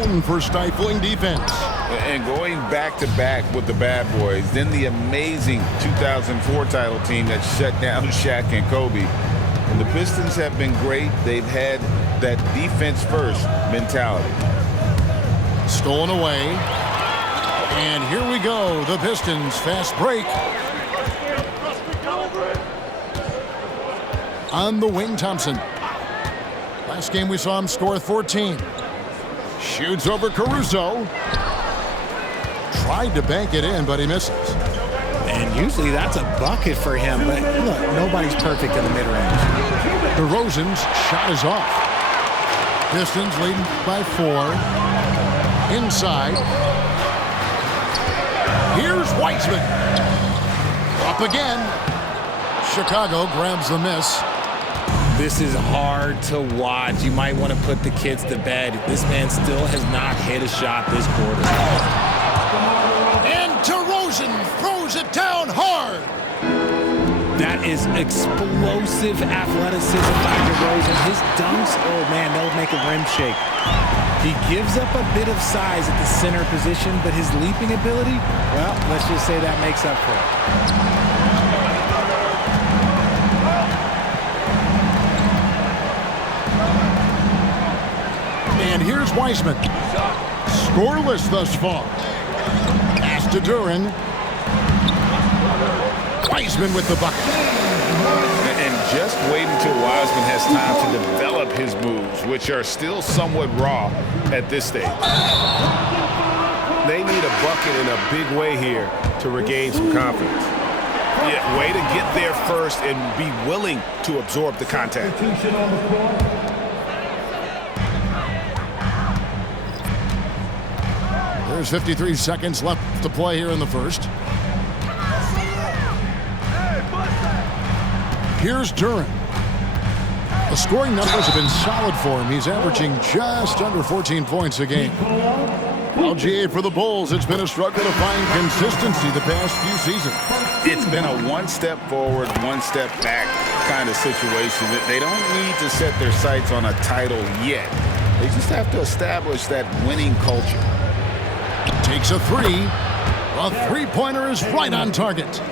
known for stifling defense. And going back-to-back with the bad boys, then the amazing 2004 title team that shut down Shaq and Kobe. And the Pistons have been great. They've had that defense-first mentality. Stolen away. And here we go. The Pistons fast break. On the wing, Thompson. Last game we saw him score 14. Shoots over Caruso. Tried to bank it in, but he misses. And usually that's a bucket for him, but look, nobody's perfect in the mid-range. DeRozan's shot is off. Pistons leading by 4. Inside. Here's Weissman. Up again. Chicago grabs the miss. This is hard to watch. You might want to put the kids to bed. This man still has not hit a shot this quarter. And DeRozan throws it down hard. That is explosive athleticism by DeRozan. His dunks, oh man, they'll make a rim shake. He gives up a bit of size at the center position, but his leaping ability, well, let's just say that makes up for it. And here's Weissman. Scoreless thus far. Pass to Duren. Weissman with the bucket. And just wait until Wiseman has time to develop his moves, which are still somewhat raw at this stage. They need a bucket in a big way here to regain some confidence. Yeah, way to get there first and be willing to absorb the contact. There's 53 seconds left to play here in the first. Here's Duren. The scoring numbers have been solid for him. He's averaging just under 14 points a game. Well, GA, for the Bulls, it's been a struggle to find consistency the past few seasons. It's been a one step forward, one step back kind of situation. They don't need to set their sights on a title yet. They just have to establish that winning culture. Takes a 3. A three-pointer is right on target.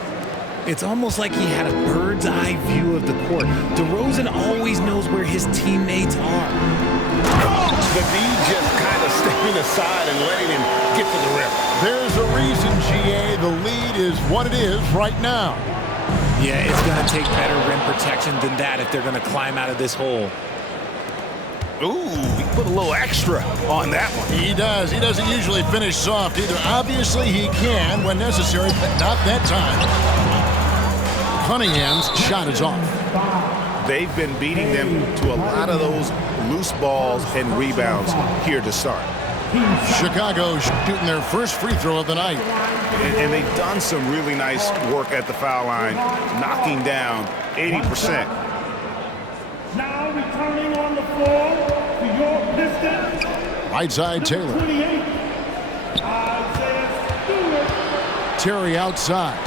It's almost like he had a bird's eye view of the court. DeRozan always knows where his teammates are. The D just kind of staying aside and letting him get to the rim. There's a reason, GA. The lead is what it is right now. Yeah, it's going to take better rim protection than that if they're going to climb out of this hole. Ooh, he put a little extra on that one. He does. He doesn't usually finish soft either. Obviously, he can when necessary, but not that time. Cunningham's shot is off. They've been beating them to a lot of those loose balls and rebounds here to start. Chicago shooting their first free throw of the night. And they've done some really nice work at the foul line, knocking down 80%. Now returning on the floor to your Pistons. Right side, Taylor. 28, Isaiah Stewart. Terry outside.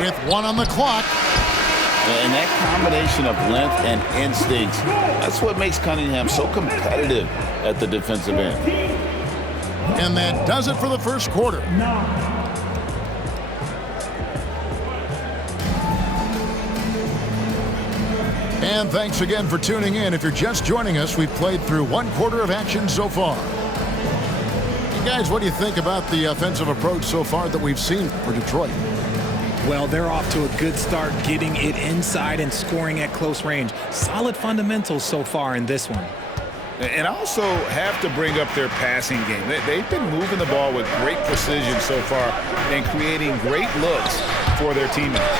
With 1 on the clock. And that combination of length and instincts, that's what makes Cunningham so competitive at the defensive end. And that does it for the first quarter. And thanks again for tuning in. If you're just joining us, we've played through 1 quarter of action so far. You guys, what do you think about the offensive approach so far that we've seen for Detroit? Well, they're off to a good start getting it inside and scoring at close range. Solid fundamentals so far in this one. And also have to bring up their passing game. They've been moving the ball with great precision so far and creating great looks for their teammates.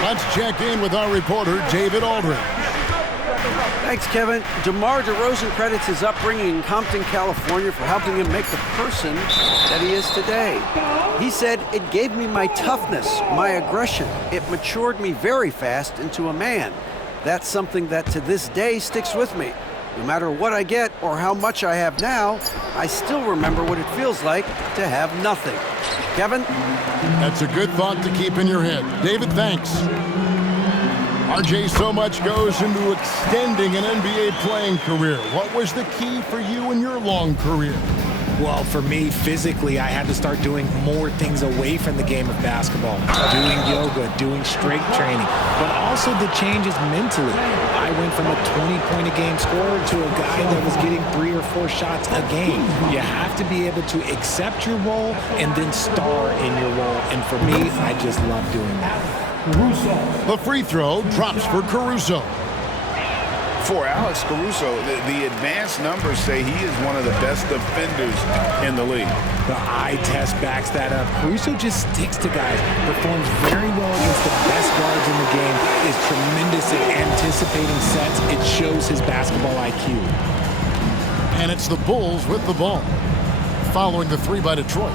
Let's check in with our reporter, David Aldridge. Thanks, Kevin. DeMar DeRozan credits his upbringing in Compton, California for helping him make the person that he is today. He said, "It gave me my toughness, my aggression. It matured me very fast into a man. That's something that to this day sticks with me. No matter what I get or how much I have now, I still remember what it feels like to have nothing." Kevin? That's a good thought to keep in your head. David, thanks. RJ, so much goes into extending an NBA playing career. What was the key for you in your long career? Well, for me, physically, I had to start doing more things away from the game of basketball. Doing yoga, doing strength training, but also the changes mentally. I went from a 20-point-a-game scorer to a guy that was getting 3 or 4 shots a game. You have to be able to accept your role and then star in your role. And for me, I just love doing that. The free throw drops for Caruso. For Alex Caruso, the advanced numbers say he is one of the best defenders in the league. The eye test backs that up. Caruso just sticks to guys, performs very well against the best guards in the game, is tremendous at anticipating sets. It shows his basketball IQ. And it's the Bulls with the ball, following the 3 by Detroit.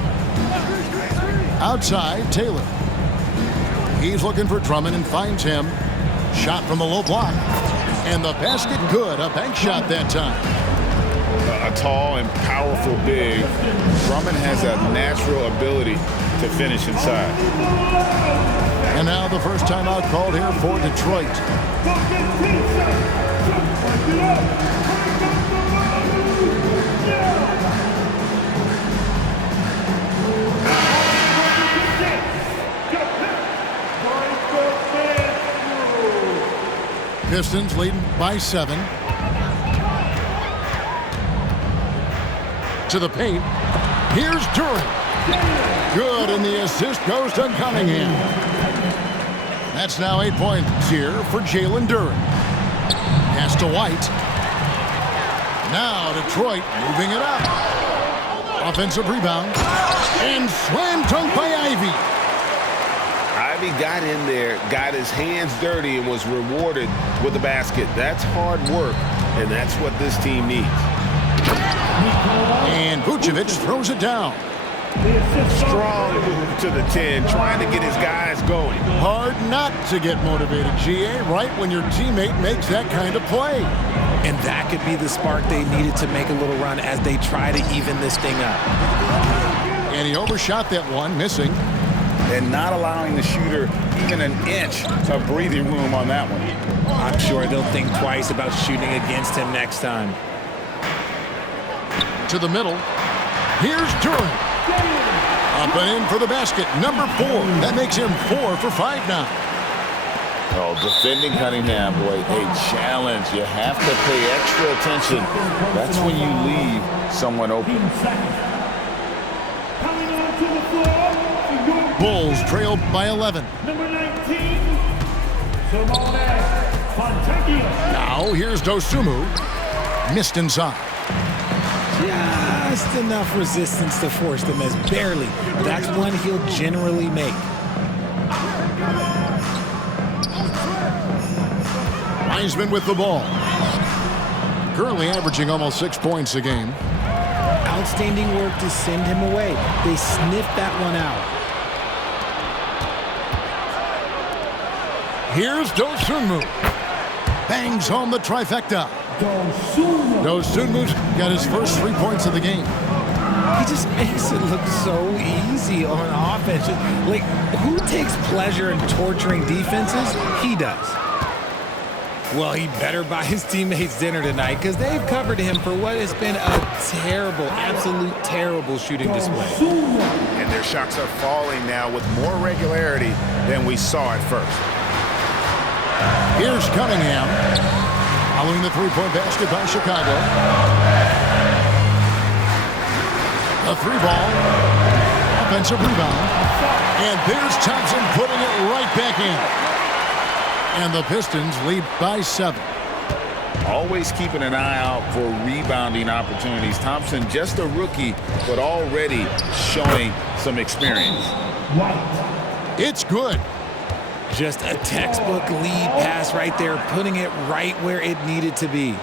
Outside, Taylor. He's looking for Drummond and finds him. Shot from the low block. And the basket good. A bank shot that time. A tall and powerful big. Drummond has a natural ability to finish inside. And now the first timeout called here for Detroit. Pistons leading by 7. To the paint. Here's Duren. Good, and the assist goes to Cunningham. That's now 8 points here for Jalen Duren. Pass to White. Now Detroit moving it up. Offensive rebound. And slam dunk by Ivy. Ivy got in there, got his hands dirty, and was rewarded with the basket. That's hard work, and that's what this team needs. And Vucevic throws it down. Strong to the 10, trying to get his guys going. Hard not to get motivated, GA, right when your teammate makes that kind of play. And that could be the spark they needed to make a little run as they try to even this thing up. And he overshot that one, missing. And not allowing the shooter even an inch of breathing room on that one. I'm sure they'll think twice about shooting against him next time. To the middle. Here's Duren. Up and in for the basket. Number 4. That makes him 4 for 5 now. Oh, defending Cunningham, boy, a challenge. You have to pay extra attention. That's when you leave someone open. Coming onto the floor. Bulls trail by 11. Number 19, Simone Fontecchio. Now here's Dosunmu. Missed inside. Just enough resistance to force the miss. Barely. That's one he'll generally make. Wiseman with the ball. Currently averaging almost 6 points a game. Outstanding work to send him away. They sniffed that one out. Here's Dosunmu. Bangs home the trifecta. Dosunmu's got his first 3 points of the game. He just makes it look so easy on offense. Like, who takes pleasure in torturing defenses? He does. Well, he better buy his teammates dinner tonight because they've covered him for what has been a terrible, absolute terrible shooting display. And their shots are falling now with more regularity than we saw at first. Here's Cunningham. Following the 3-point basket by Chicago. A 3-ball. Offensive rebound. And there's Thompson putting it right back in. And the Pistons lead by 7. Always keeping an eye out for rebounding opportunities. Thompson, just a rookie, but already showing some experience. It's good. Just a textbook lead pass right there, putting it right where it needed to be.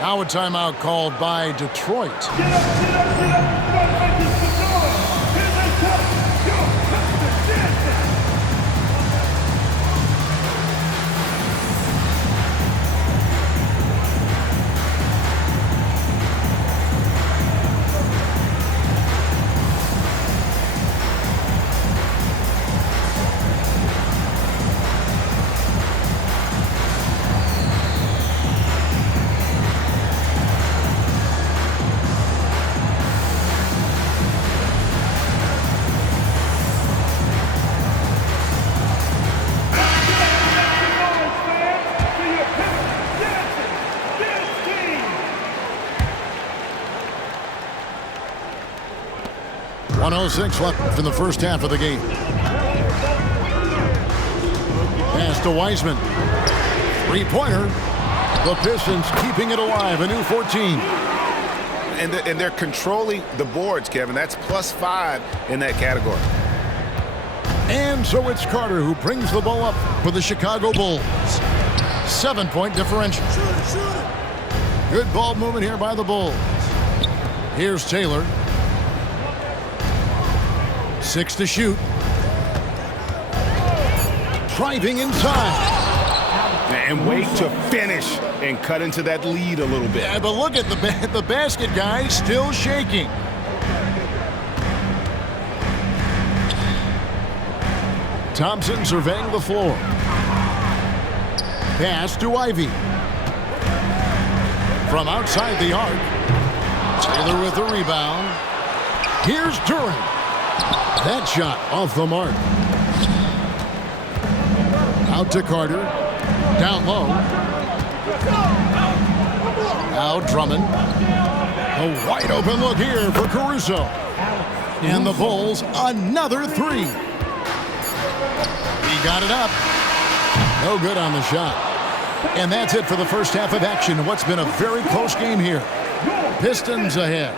Now a timeout called by Detroit. 1:06 left in the first half of the game. Pass to Wiseman. Three-pointer. The Pistons keeping it alive. A new 14. And they're controlling the boards, Kevin. That's +5 in that category. And so it's Carter who brings the ball up for the Chicago Bulls. 7-point differential. Good ball movement here by the Bulls. Here's Taylor. 6 to shoot. Driving inside. And wait to finish and cut into that lead a little bit. Yeah, but look at the basket guy still shaking. Thompson surveying the floor. Pass to Ivy. From outside the arc. Taylor with the rebound. Here's Duren. That shot off the mark. Out to Carter. Down low. Now Drummond. A wide open look here for Caruso. And the Bulls another three. He got it up. No good on the shot. And that's it for the first half of action. What's been a very close game here. Pistons ahead.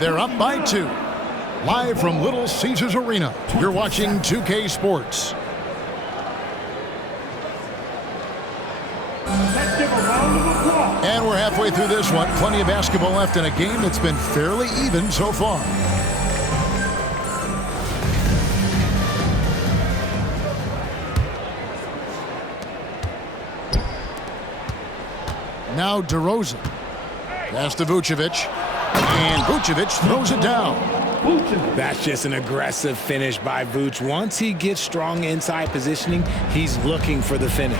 They're up by 2. Live from Little Caesars Arena. You're watching 2K Sports. And we're halfway through this one. Plenty of basketball left in a game that's been fairly even so far. Now DeRozan. Pass to Vucevic. And Vucevic throws it down. That's just an aggressive finish by Vooch. Once he gets strong inside positioning, he's looking for the finish.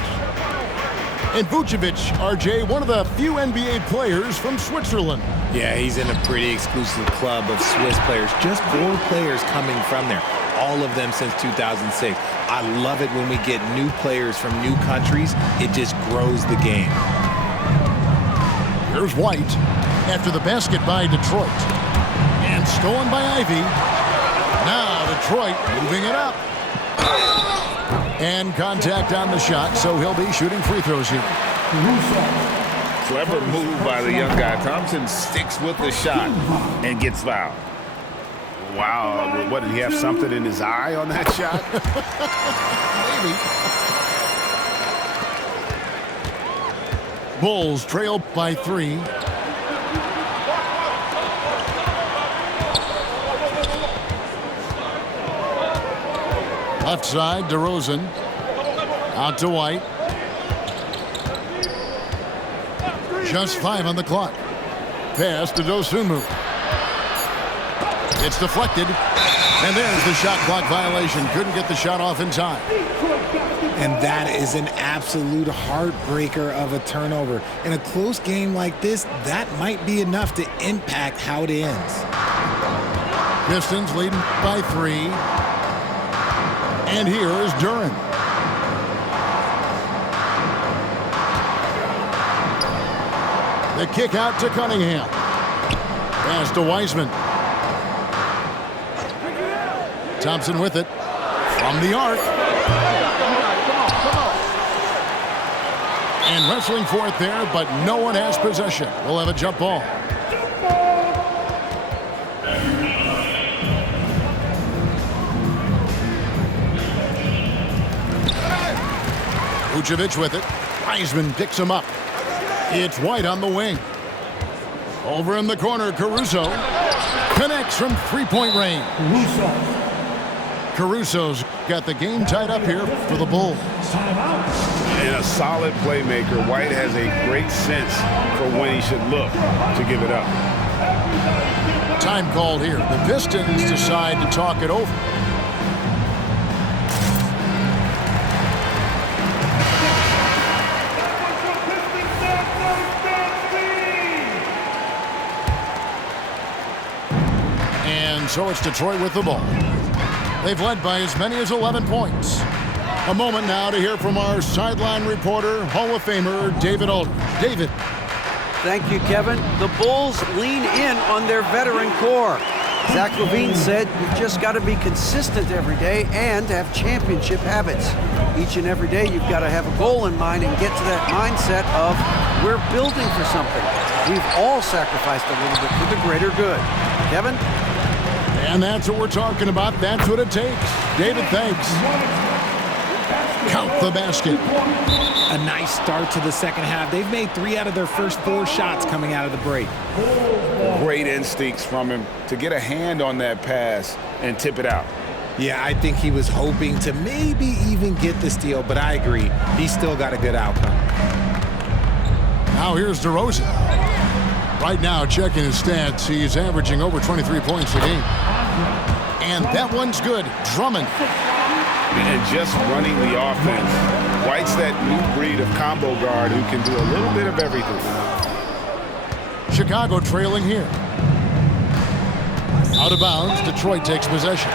And Vucevic, RJ, one of the few NBA players from Switzerland. Yeah, he's in a pretty exclusive club of Swiss players. Just 4 players coming from there. All of them since 2006. I love it when we get new players from new countries. It just grows the game. Here's White after the basket by Detroit. And stolen by Ivy. Now Detroit moving it up. And contact on the shot, so he'll be shooting free throws here. Clever move by the young guy. Thompson sticks with the shot and gets fouled. Wow. What, did he have something in his eye on that shot? Maybe. Bulls trail by 3. Left side, DeRozan. Out to White. Just 5 on the clock. Pass to Dosunmu. It's deflected. And there's the shot clock violation. Couldn't get the shot off in time. And that is an absolute heartbreaker of a turnover. In a close game like this, that might be enough to impact how it ends. Pistons leading by 3. And here is Duren. The kick out to Cunningham. Pass to Wiseman. Thompson with it. From the arc. And wrestling for it there, but no one has possession. We'll have a jump ball. Vucevic with it. Wiseman picks him up. It's White on the wing. Over in the corner, Caruso connects from three-point range. Caruso's got the game tied up here for the Bulls. And a solid playmaker. White has a great sense for when he should look to give it up. Time called here. The Pistons decide to talk it over. And so it's Detroit with the ball. They've led by as many as 11 points. A moment now to hear from our sideline reporter, Hall of Famer David Aldridge. David. Thank you, Kevin. The Bulls lean in on their veteran core. Zach LaVine said you've just got to be consistent every day and have championship habits. Each and every day you've got to have a goal in mind and get to that mindset of we're building for something. We've all sacrificed a little bit for the greater good. Kevin? And that's what we're talking about. That's what it takes. David, thanks. Count the basket. A nice start to the second half. They've made 3 out of their first 4 shots coming out of the break. Great instincts from him to get a hand on that pass and tip it out. Yeah, I think he was hoping to maybe even get the steal, but I agree. He still got a good outcome. Now here's DeRozan. Right now, checking his stats, he's averaging over 23 points a game. And that one's good. Drummond. And just running the offense. White's that new breed of combo guard who can do a little bit of everything. Chicago trailing here. Out of bounds, Detroit takes possession.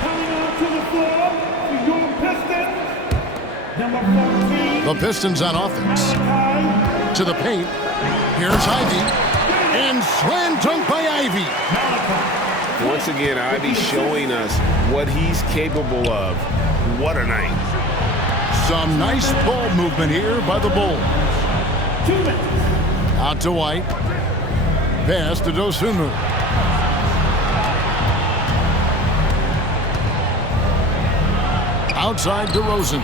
Coming onto the floor for your Pistons, number 14. The Pistons on offense. To the paint. Here's Ivy. And slam dunk by Ivy. Once again, Ivy showing us what he's capable of. What a night. Some nice ball movement here by the Bulls. 2 minutes. Out to White. Pass to Dosunmu. Outside DeRozan.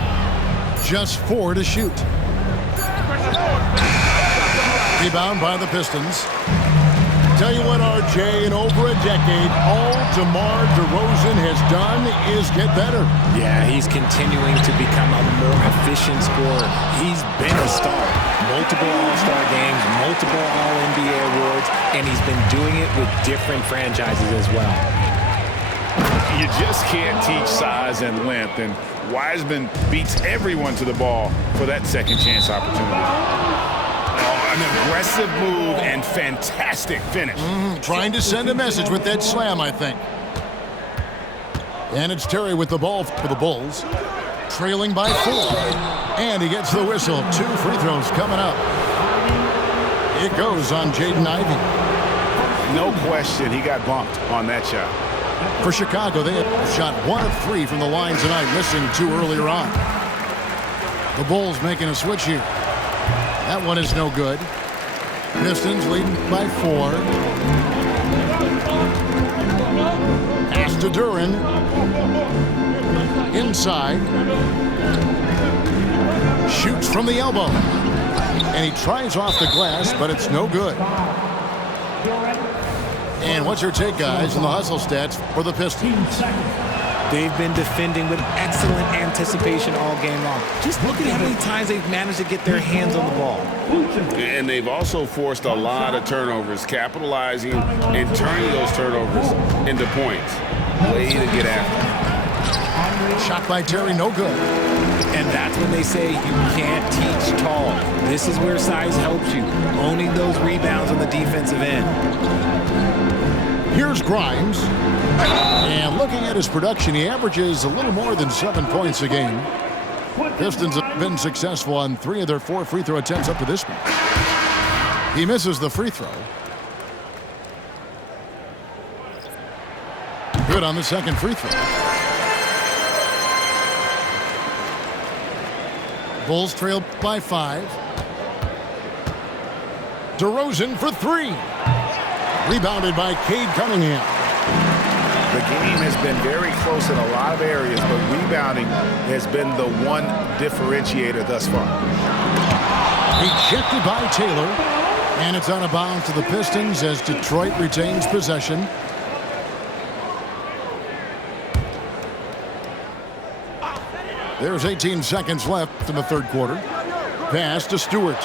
Just 4 to shoot. Rebound by the Pistons. Tell you what, RJ, in over a decade, all DeMar DeRozan has done is get better. Yeah, he's continuing to become a more efficient scorer. He's been a star. Multiple All-Star games, multiple All-NBA awards, and he's been doing it with different franchises as well. You just can't teach size and length, and Wiseman beats everyone to the ball for that second chance opportunity. An aggressive move and fantastic finish. Trying to send a message with that slam, I think. And it's Terry with the ball for the Bulls. Trailing by 4. And he gets the whistle. 2 free throws coming up. It goes on Jaden Ivey. No question, he got bumped on that shot. For Chicago, they have shot 1 of 3 from the line tonight, missing 2 earlier on. The Bulls making a switch here. That one is no good. Pistons leading by 4. Pass to Duren. Inside. Shoots from the elbow. And he tries off the glass, but it's no good. And what's your take, guys, on the hustle stats for the Pistons? They've been defending with excellent anticipation all game long. Just look at how many times they've managed to get their hands on the ball. And they've also forced a lot of turnovers, capitalizing and turning those turnovers into points. Way to get after. Shot by Terry, no good. And that's when they say you can't teach tall. This is where size helps you, owning those rebounds on the defensive end. Here's Grimes. And looking at his production, he averages a little more than 7 points a game. Pistons have been successful on 3 of their 4 free throw attempts up to this point. He misses the free throw. Good on the second free throw. Bulls trail by 5. DeRozan for 3. Rebounded by Cade Cunningham. The game has been very close in a lot of areas, but rebounding has been the one differentiator thus far. Rejected by Taylor. And it's out of bounds to the Pistons as Detroit retains possession. There's 18 seconds left in the third quarter. Pass to Stewart.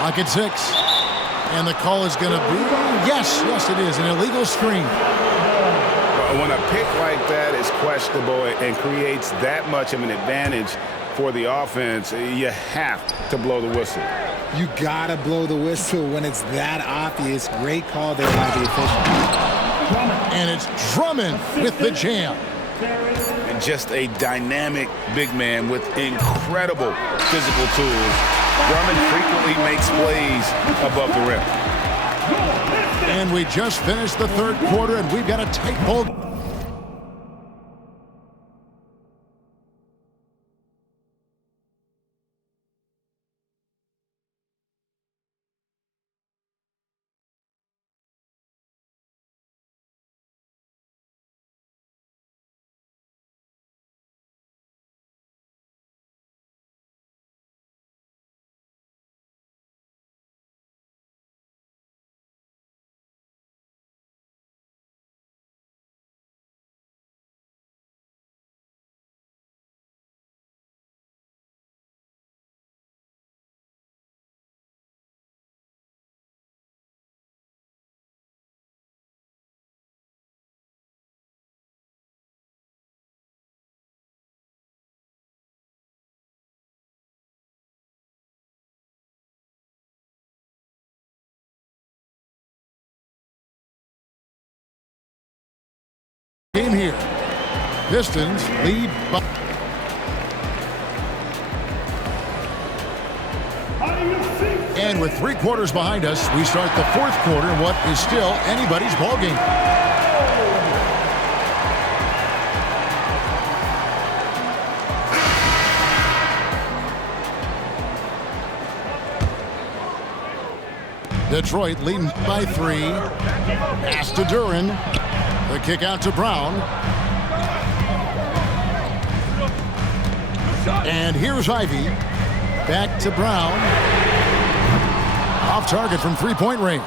Clock at 6. And the call is going to be, yes, it is, an illegal screen. When a pick like that is questionable and creates that much of an advantage for the offense, you have to blow the whistle. You gotta blow the whistle when it's that obvious. Great call there by the official. And it's Drummond with the jam. And just a dynamic big man with incredible physical tools Drummond frequently makes plays above the rim. And we just finished the third quarter, and we've got a tight ball. Game here. Pistons lead by. And with 3 quarters behind us, we start the fourth quarter in what is still anybody's ball game. Detroit leading by 3. Pass to Duren. The kick out to Brown. And here's Ivey. Back to Brown. Off target from three-point range.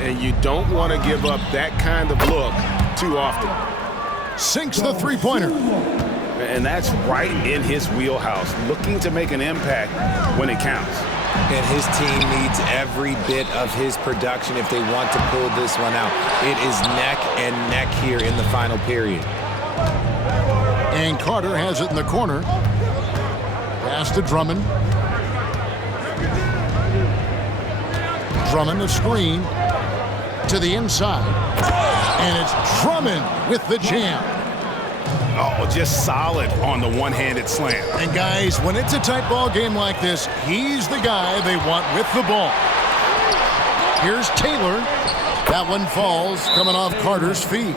And you don't want to give up that kind of look too often. Sinks the three-pointer. And that's right in his wheelhouse, looking to make an impact when it counts. And his team needs every bit of his production if they want to pull this one out. It is neck and neck here in the final period. And Carter has it in the corner. Pass to Drummond. Drummond, a screen to the inside. And it's Drummond with the jam. Oh, just solid on the one-handed slam. And guys, when it's a tight ball game like this, he's the guy they want with the ball. Here's Taylor. That one falls coming off Carter's feet.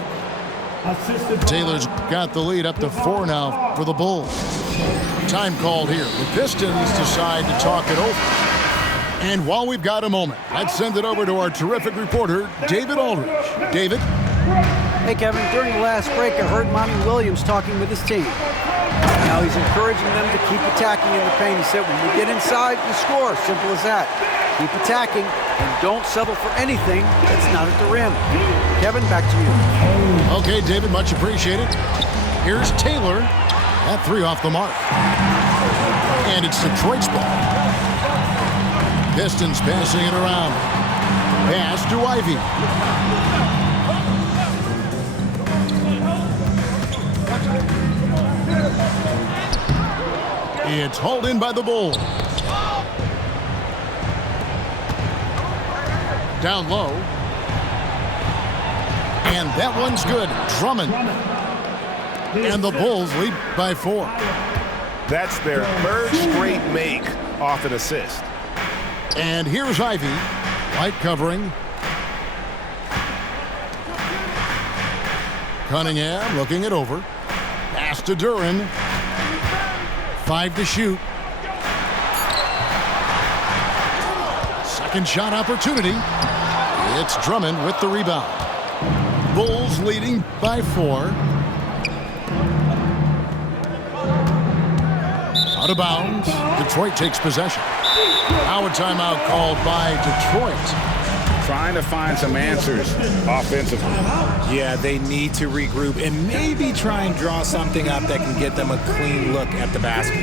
Taylor's got the lead up to 4 now for the Bulls. Time called here. The Pistons decide to talk it over. And while we've got a moment, let's send it over to our terrific reporter, David Aldridge. David? Hey, Kevin, during the last break, I heard Monty Williams talking with his team. Now he's encouraging them to keep attacking in the paint. He said, when we get inside, we score. Simple as that. Keep attacking and don't settle for anything that's not at the rim. Kevin, back to you. Okay, David, much appreciated. Here's Taylor. That 3 off the mark. And it's Detroit's ball. Pistons passing it around. Pass to Ivey. It's hauled in by the Bulls. Down low. And that one's good. Drummond. And the Bulls lead by 4. That's their third straight make off an assist. And here's Ivey. Light covering. Cunningham looking it over. Pass to Duren. 5 to shoot. Second shot opportunity. It's Drummond with the rebound. Bulls leading by 4. Out of bounds. Detroit takes possession. Now a timeout called by Detroit. Trying to find some answers offensively. Yeah, they need to regroup and maybe try and draw something up that can get them a clean look at the basket.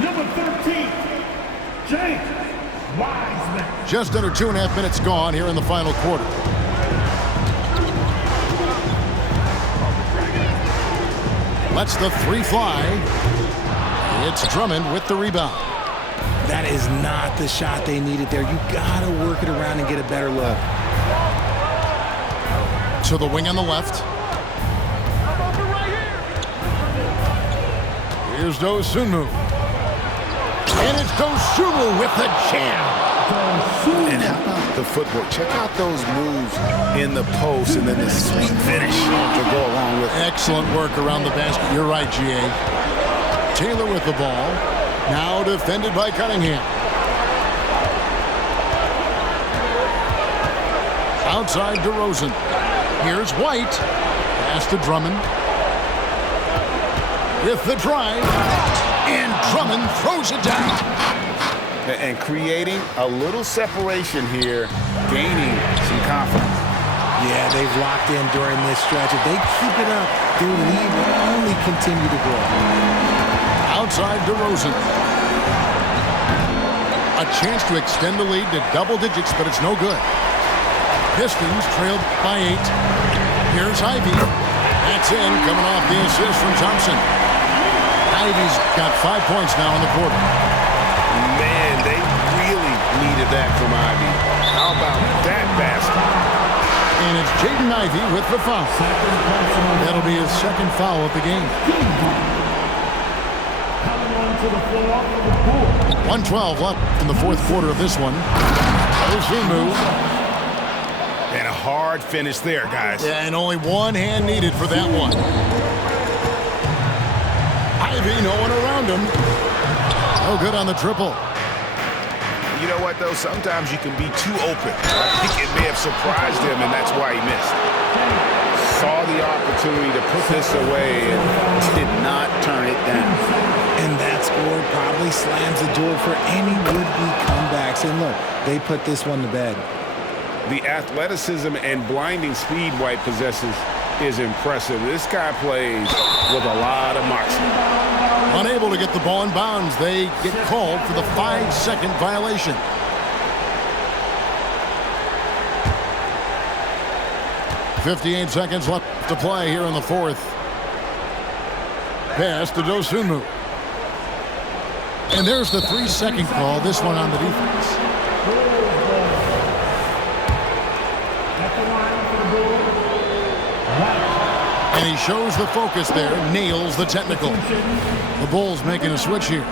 Number 13, James Wiseman. Just under 2.5 minutes gone here in the final quarter. Lets the 3 fly. It's Drummond with the rebound. That is not the shot they needed there. You gotta work it around and get a better look. To the wing on the left. Here's Dosunmu. And it's Dosunmu with the jam. And how about the footwork? Check out those moves in the post and then the sweet finish to go along with it. Excellent work around the basket. You're right, G.A. Taylor with the ball. Now defended by Cunningham. Outside DeRozan. Here's White. Pass to Drummond. With the drive. And Drummond throws it down. And creating a little separation here, gaining some confidence. Yeah, they've locked in during this stretch. If they keep it up, their lead will only continue to grow. Outside DeRozan. A chance to extend the lead to double digits, but it's no good. Pistons trailed by 8. Here's Ivy. That's in, coming off the assist from Thompson. Ivy's got 5 points now in the quarter. Man, they really needed that from Ivy. How about that basket? And it's Jaden Ivey with the foul. That'll be his second foul of the game. 1:12 left in the fourth quarter of this one. Dosunmu. And a hard finish there, guys. Yeah, and only one hand needed for that one. Ivy, no one around him. No good on the triple. You know what, though? Sometimes you can be too open. I think it may have surprised him, and that's why he missed. Saw the opportunity to put this away and did not turn it down. And that score probably slams the door for any would-be comebacks. And look, they put this one to bed. The athleticism and blinding speed White possesses is impressive. This guy plays with a lot of moxie. Unable to get the ball in bounds, they get called for the 5-second violation. .58 seconds left to play here in the fourth. Pass to Dosunmu. And there's the 3-second call, this one on the defense. And he shows the focus there, nails the technical. The Bulls making a switch here.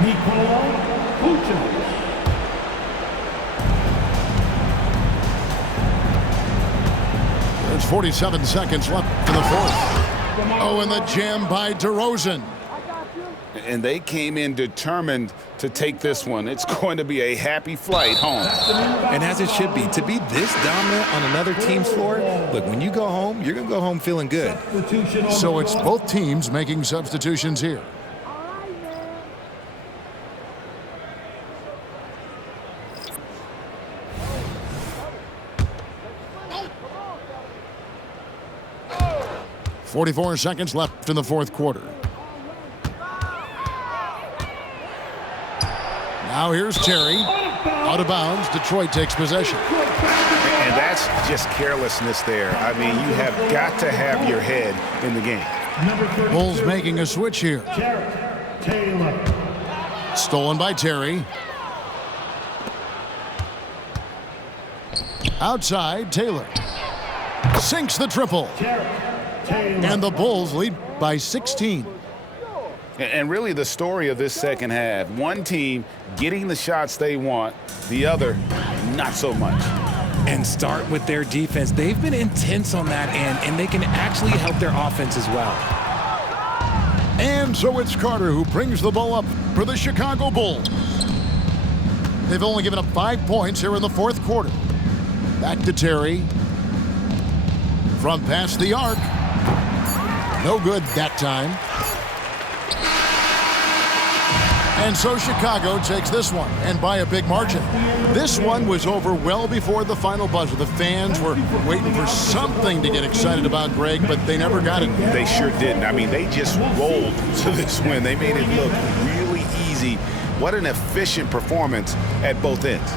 Nikola Vucevic. There's 47 seconds left in the fourth. Oh, and the jam by DeRozan. And they came in determined to take this one. It's going to be a happy flight home. And as it should be, to be this dominant on another team's floor, look, when you go home, you're going to go home feeling good. So it's both teams making substitutions here. .44 seconds left in the fourth quarter. Now here's Terry. Out of bounds. Detroit takes possession. And that's just carelessness there. I mean, you have got to have your head in the game. Bulls making a switch here. Taylor. Stolen by Terry. Outside, Taylor. Sinks the triple. And the Bulls lead by 16. And really the story of this second half, one team getting the shots they want, the other not so much. And start with their defense. They've been intense on that end, and they can actually help their offense as well. And so it's Carter who brings the ball up for the Chicago Bulls. They've only given up 5 points here in the fourth quarter. Back to Terry. From past the arc. No good that time. And so Chicago takes this one, and by a big margin. This one was over well before the final buzzer. The fans were waiting for something to get excited about, Greg, but they never got it. They sure didn't. I mean, they just rolled to this win. They made it look really easy. What an efficient performance at both ends.